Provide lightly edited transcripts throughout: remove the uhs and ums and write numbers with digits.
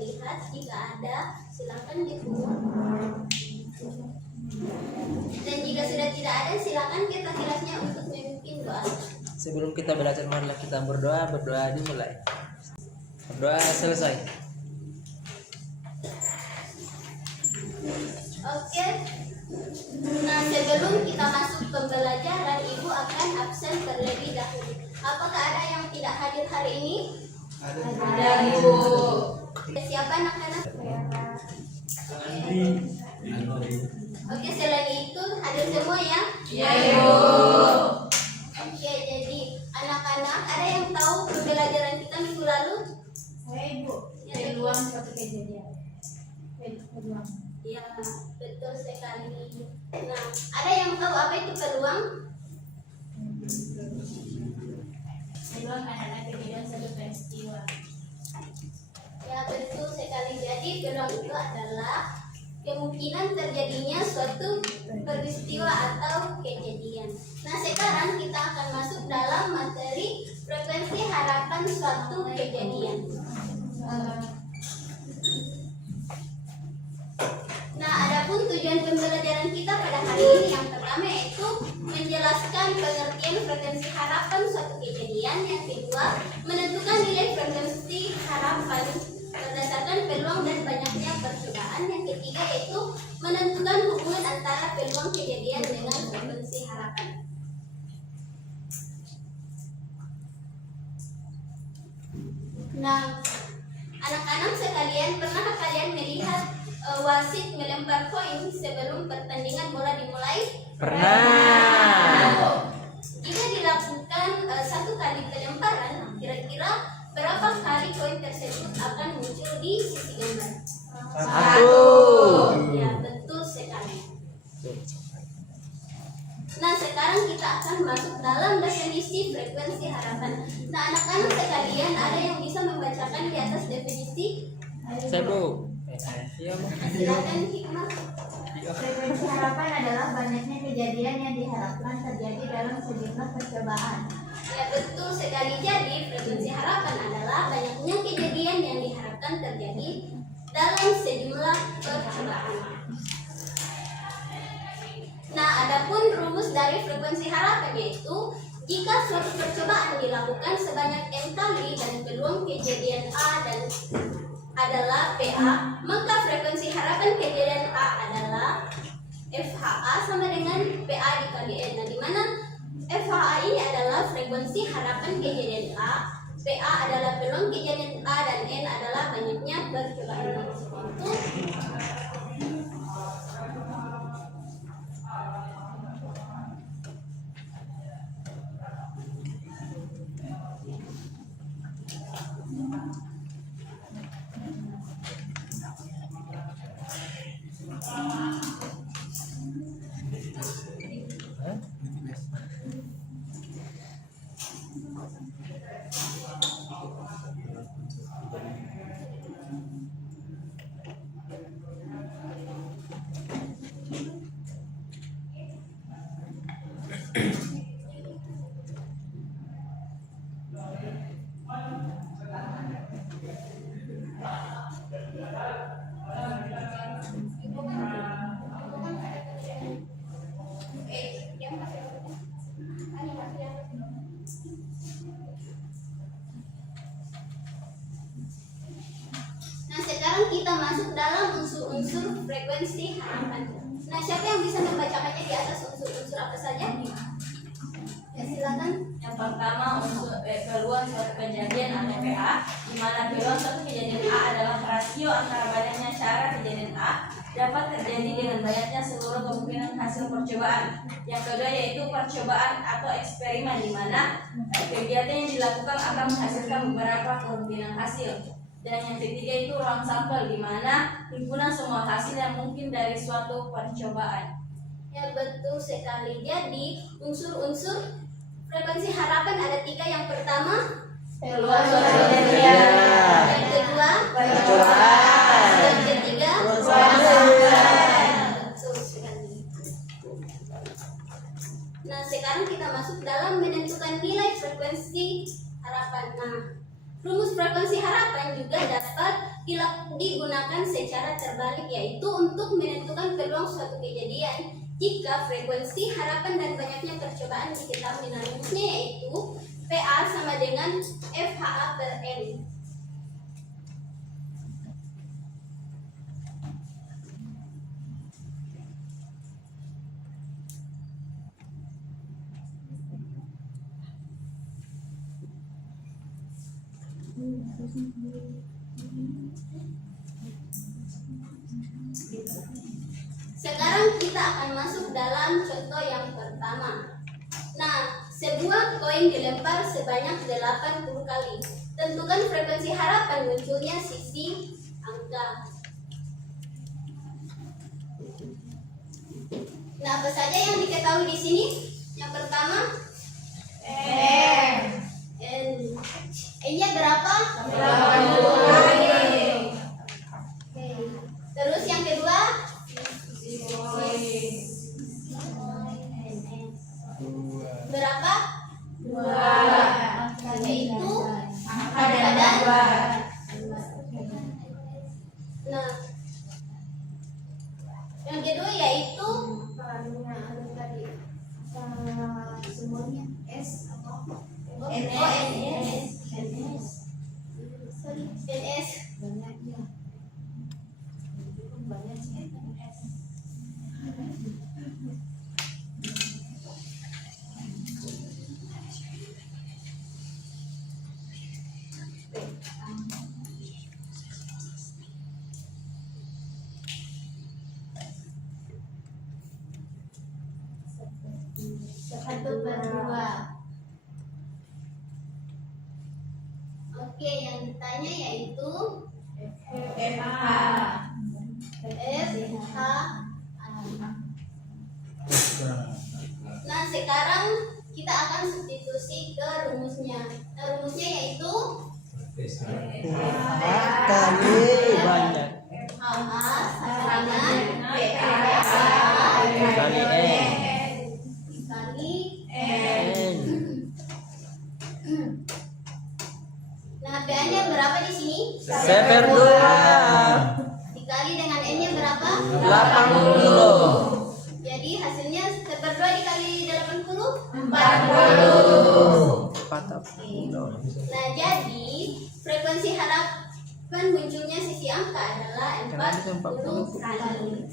lihat. Jika ada, silakan dikumpul. Dan jika sudah tidak ada, silakan kita kirasnya untuk memimpin doa. Sebelum kita belajar, marilah kita berdoa. Berdoa dimulai. Berdoa selesai. Oke. Nah, sebelum kita masuk ke pembelajaran, Ibu akan absen terlebih dahulu. Apakah ada yang tidak hadir hari ini? Ada, Ibu. Siapa anak-anak? Oke, selain itu hadir semua ya? Iya, Ibu. Oke, jadi anak-anak ada yang tahu pembelajaran kita minggu lalu? Saya, Ibu. Peluang suatu kejadian. Peluang. Ya, betul sekali. Nah, ada yang tahu apa itu peluang? Peluang adalah kejadian suatu peristiwa. Ya, betul sekali. Jadi peluang itu adalah kemungkinan terjadinya suatu peristiwa atau kejadian. Nah, sekarang kita akan masuk dalam materi frekuensi harapan suatu kejadian. Nah, adapun tujuan pembelajaran kita pada hari ini yang pertama yaitu menjelaskan pengertian frekuensi harapan suatu kejadian. Yang kedua, menentukan nilai frekuensi harapan berdasarkan peluang dan banyaknya percobaan. Yang ketiga yaitu menentukan hubungan antara peluang kejadian dengan frekuensi harapan. Nah, anak-anak sekalian, pernahkah kalian melihat wasit melempar koin sebelum pertandingan bola dimulai? Pernah. Jika dilakukan satu kali pelemparan, kira-kira berapa kali koin tersebut akan muncul di sisi gambar? Satu. Ya, betul sekali. Nah, sekarang kita akan masuk dalam definisi frekuensi harapan. Nah, anak-anak sekalian, ada yang bisa membacakan di atas definisi? Saya, Bu. Iya, Bu. Silakan, Hikmah. Frekuensi harapan adalah banyaknya kejadian yang diharapkan terjadi dalam sejumlah percobaan. Ya, betul sekali. Jadi frekuensi harapan adalah banyaknya kejadian yang diharapkan terjadi dalam sejumlah percobaan. Nah, adapun rumus dari frekuensi harapan yaitu jika suatu percobaan dilakukan sebanyak n kali dan peluang kejadian A dan adalah PA, maka frekuensi harapan kejadian A adalah FHA sama dengan PA dikali N. Nah, di mana FHA ini adalah frekuensi harapan kejadian A, PA adalah peluang kejadian A, dan N adalah banyaknya percobaan. Itu Nah, sekarang kita masuk dalam unsur-unsur frekuensi harapan. Nah, siapa yang bisa membacakannya di atas unsur-unsur apa saja? Ya, silakan. Yang pertama peluang suatu kejadian atau PA, di mana peluang suatu kejadian A adalah rasio antara banyaknya cara kejadian A dapat terjadi dengan banyaknya seluruh kemungkinan hasil percobaan. Yang kedua yaitu percobaan atau eksperimen, di mana kegiatan yang dilakukan akan menghasilkan beberapa kemungkinan hasil. Dan yang ketiga itu ruang sampel, di mana himpunan semua hasil yang mungkin dari suatu percobaan. Ya, betul sekali. Jadi unsur-unsur frekuensi harapan ada 3. Yang pertama Peluang suatu kejadian. yang kedua Percobaan. yang ketiga Ruang sampel. betul sekali. Nah, sekarang kita masuk dalam menentukan nilai frekuensi harapan. Nah, rumus frekuensi harapan juga dapat digunakan secara terbalik, yaitu untuk menentukan peluang suatu kejadian jika frekuensi harapan dan banyaknya percobaan diketahui. Nah, rumusnya yaitu PA sama dengan FHA per N. Sekarang kita akan masuk dalam contoh yang pertama. Nah, sebuah koin dilempar sebanyak 80 kali. Tentukan frekuensi harapan munculnya sisi angka. Nah, apa saja yang diketahui di sini? Yang pertama, N. N-nya berapa? 80 kali. Oke. Terus yang kedua, berapa? 2. Yaitu angka dan 2. Nah, yang kedua yaitu semuanya S atau NS. Banyaknya. Satu per 2. Oke, yang ditanya yaitu FH. Nah, sekarang kita akan substitusi ke rumusnya. Nah, rumusnya yaitu kali banyak FH sama dengan kali N kali. N. Nah, PA-nya berapa di sini? Seper 2 Dikali dengan N-nya berapa? 80. Jadi hasilnya seper 2 dikali 80 40. Nah, jadi frekuensi harapan munculnya sisi angka adalah 40 kali.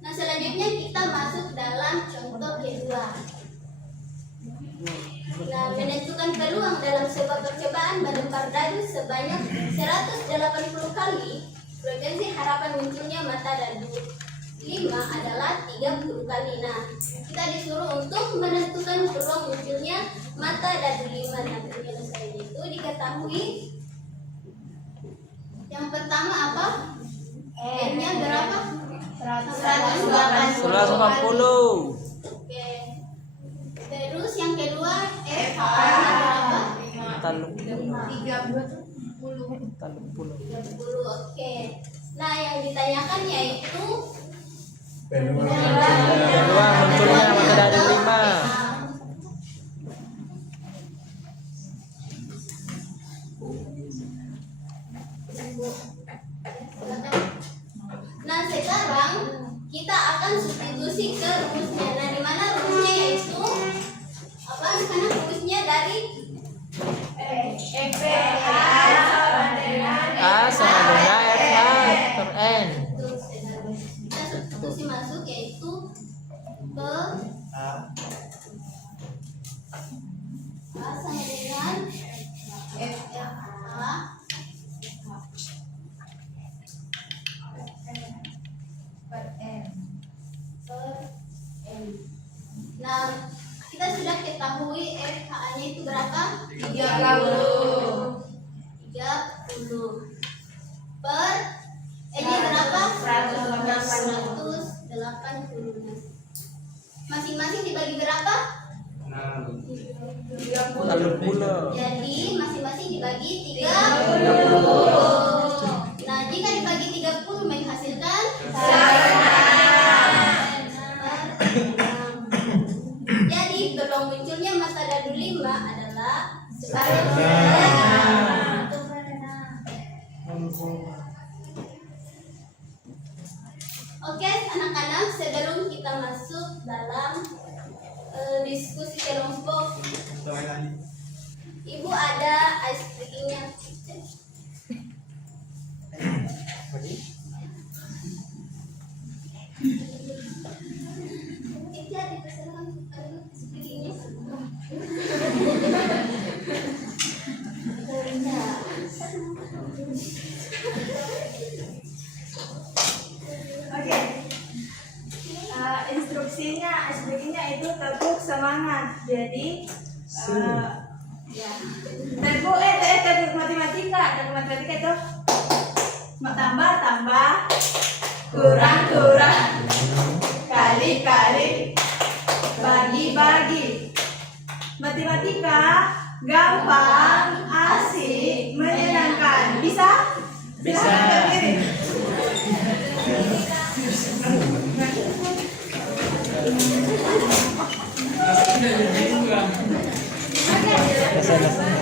Nah, selanjutnya kita masuk dalam contoh kedua. Nah, menentukan peluang dalam sebuah percobaan melempar dadu sebanyak 180 kali. Frekuensi harapan munculnya mata dadu 5 adalah 30 kali. Nah, kita disuruh untuk menentukan peluang munculnya mata dadu 5. Nah, penyelesaian itu diketahui. Yang pertama apa? N-nya berapa? 180. 140. Oke. Terus yang kedua FH-nya berapa? 30. 30. Oke. Nah, yang ditanyakan yaitu Peluang munculnya mata dadu 5. Nah, sekarang kita akan substitusi ke rumusnya. Nah, di mana rumusnya yaitu apa? Karena rumusnya dari A sama dengan FH per N. kita substitusi masuk yaitu ke A sama dengan FH per N. Nah, kita sudah ketahui FH-nya itu berapa? 30 per N-nya berapa? 180. Masing-masing dibagi berapa? 30. Jadi masing-masing dibagi 30. Nah, jika dibagi 30 menghasilkan 6. Jadi peluang munculnya mata dadu 5 adalah 1/6. diskusi kelompok. Ibu ada ice breakingnya. Itu ada pesanan ice breakingnya. Oke. Instruksinya, SBG-nya itu tepuk semangat. Jadi ya. Tepuk matematika. Tepuk matematika itu tambah, kurang, kali, bagi. Matematika gampang, asik, menyenangkan. Bisa? Silahkan berdiri.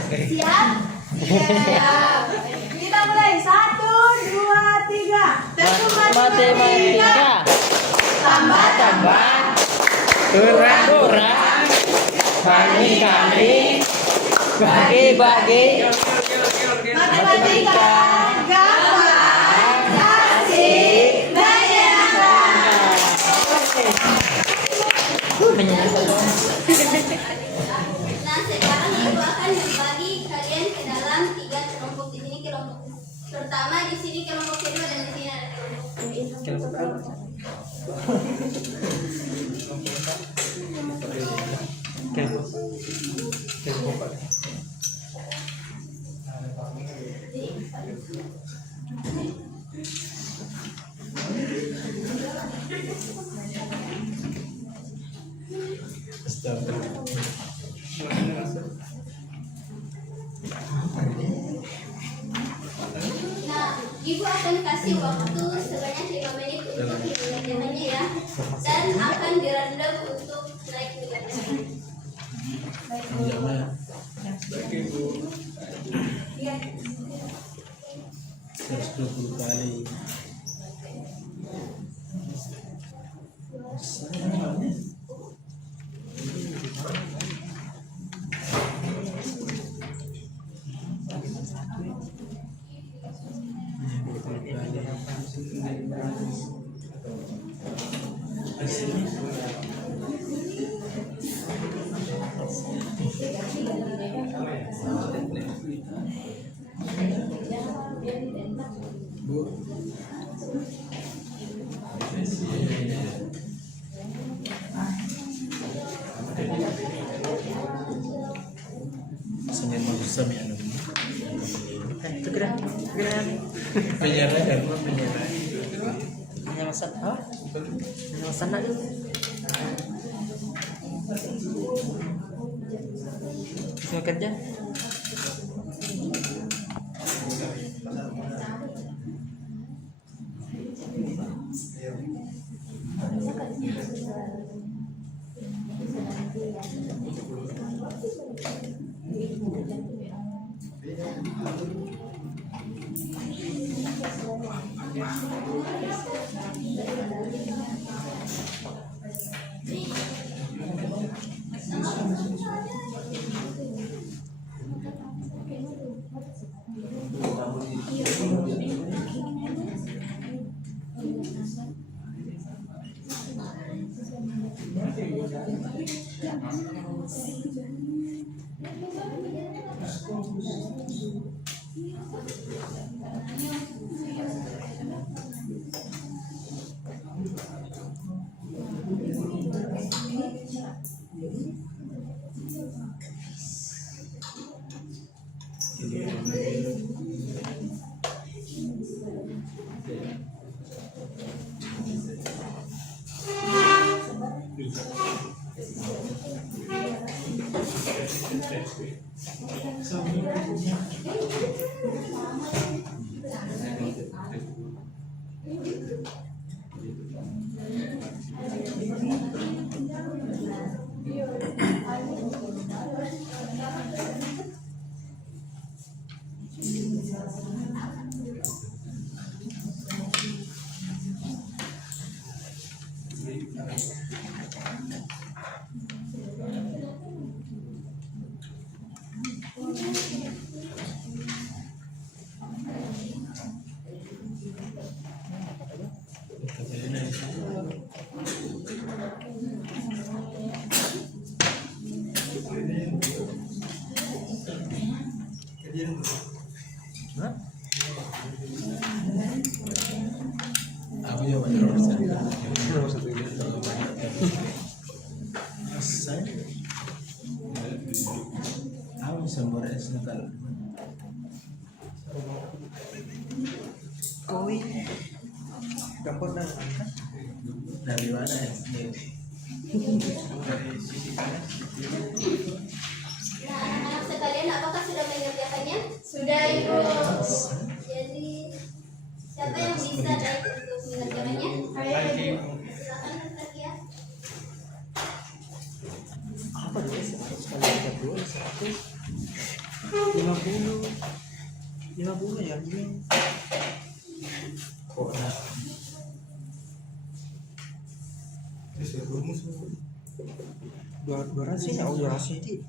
Siap? Siap. Kita mulai 1, 2, 3. Tepuk Matematika tambah, kurang, kali, bagi. matematika gampang, asik, menyenangkan. Nah, sekarang ibu akan membagi kalian ke dalam 3 kelompok. Di sini kelompok pertama, di sini kelompok kedua, dan di sini ada kelompok. Nah, ibu akan kasih waktu sebanyak 5 menit untuk mengerjakannya ya, dan akan dirandom untuk naik mengerjakan. Segera. Penyerangan. Penyawasan apa? Penyawasan lagi. Bisa kerja? Sumber es nakal. Koi. Gampang dah. Dari mana ya? Dari sisi kanan. Nah, anak-anak sekalian, apakah sudah mengerjakannya? Sudah, Ibu. Jadi, siapa yang bisa baik untuk mengerjakannya? Saya, Ibu. Silakan, Ustaz ya. Apa dia 100 kali 30 100 50 50 ya ini. Kok nak? Terus ya rumus. Dua ratus ya, dua ratus ini.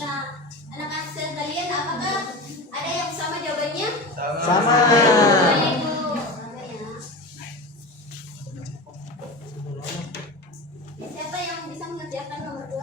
Nah, anak-anak sekalian, apakah ada yang sama jawabannya? Sama. Baik, Bu. Sama ya. Siapa yang bisa mengerjakan nomor 2?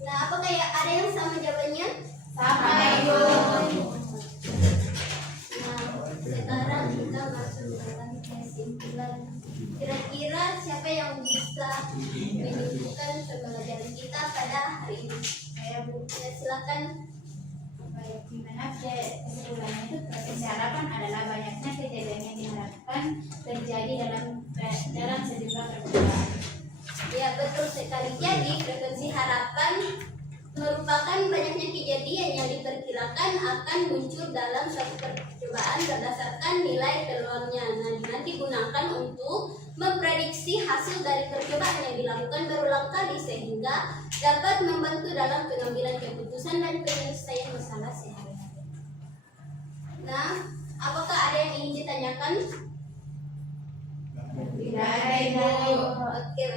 Nah, apakah ya ada yang sama jawabannya? Sama, Ibu. Nah, sekarang kita masuk dalam kesimpulan. Kira-kira siapa yang bisa menunjukkan pembelajaran kita pada hari ini? Saya, Bu. Ya, silakan. Baik, gimana kesimpulannya itu profesi harapan adalah banyaknya kejadian yang diharapkan terjadi dalam sejumlah percobaan. Ya, betul sekali. Jadi, frekuensi harapan merupakan banyaknya kejadian yang diperkirakan akan muncul dalam suatu percobaan berdasarkan nilai peluangnya. Nah, dengan digunakan untuk memprediksi hasil dari percobaan yang dilakukan berulang kali sehingga dapat membantu dalam pengambilan keputusan dan penyelesaian masalah sehari-hari. Nah, Apakah ada yang ingin ditanyakan? Tidak ada Ibu. Oke.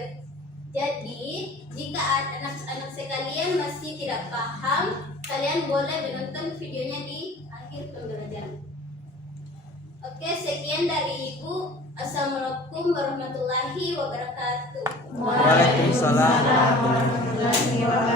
Jadi, jika anak-anak sekalian masih tidak paham, kalian boleh menonton videonya di akhir pembelajaran. Oke, sekian dari Ibu. Assalamualaikum warahmatullahi wabarakatuh. Waalaikumsalam. Warahmatullahi wabarakatuh.